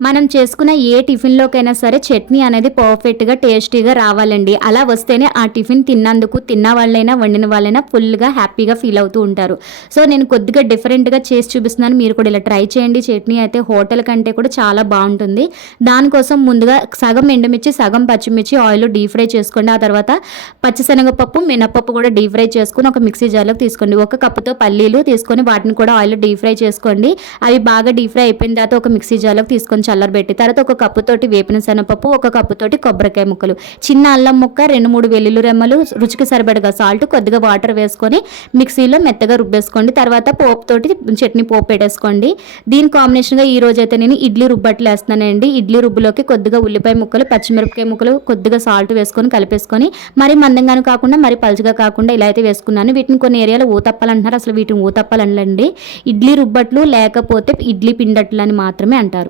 మనం చేసుకున్న ఏ టిఫిన్‌లోకైనా సరే చట్నీ అనేది పర్ఫెక్ట్‌గా, టేస్టీగా రావాలండి. అలా వస్తేనే ఆ టిఫిన్ తిన్నందుకు తిన్న వాళ్ళైనా, వండిన వాళ్ళైనా ఫుల్‌గా హ్యాపీగా ఫీల్ అవుతూ ఉంటారు. సో, నేను కొద్దిగా డిఫరెంట్‌గా చేసి చూపిస్తున్నాను. మీరు కూడా ఇలా ట్రై చేయండి. చట్నీ అయితే హోటల్ కంటే కూడా చాలా బావుంటుంది. దానికోసం ముందుగా సగం ఎండుమిర్చి, సగం పచ్చిమిర్చి ఆయిల్‌లో డీప్ ఫ్రై చేసుకోండి. ఆ తర్వాత పచ్చిశనగపప్పు, మినపప్పు కూడా డీప్ ఫ్రై చేసుకొని ఒక మిక్సీ జార్‌లోకి తీసుకోండి. ఒక కప్పుతో పల్లీలు తీసుకొని వాటిని కూడా ఆయిల్‌లో డీప్ ఫ్రై చేసుకోండి. అవి బాగా డీప్ ఫ్రై అయిపోయిన తర్వాత ఒక మిక్సీ జార్‌లోకి తీసుకొని చల్లరబెట్టి తర్వాత ఒక కప్పుతోటి వేపిన శనగపప్పు, ఒక కప్పుతోటి కొబ్బరికాయ ముక్కలు, చిన్న అల్లం ముక్క, 2, 3 వెల్లుల్లి రెమ్మలు, రుచికి సరిపడగా సాల్ట్, కొద్దిగా వాటర్ వేసుకొని మిక్సీలో మెత్తగా రుబ్బేసుకోండి. తర్వాత పోపుతోటి చట్నీ పోపు పెట్టేసుకోండి. దీని కాంబినేషన్‌గా ఈ రోజైతే నేను ఇడ్లీ రుబ్బట్లు వేస్తున్నానండి. ఇడ్లీ రుబ్బులోకి కొద్దిగా ఉల్లిపాయ ముక్కలు, పచ్చిమిరపకాయ ముక్కలు, కొద్దిగా సాల్ట్ వేసుకొని కలిపేసుకొని మరి మందంగాను కాకుండా మరి పలుచగా కాకుండా ఇలా అయితే వేసుకున్నాను. వీటిని కొన్ని ఏరియాలో ఊతప్పాలు అంటున్నారు. అసలు వీటిని ఊతప్పాలు అనలండి. ఇడ్లీ రుబ్బట్లు లేకపోతే ఇడ్లీ పిండట్లు అని మాత్రమే అంటారు.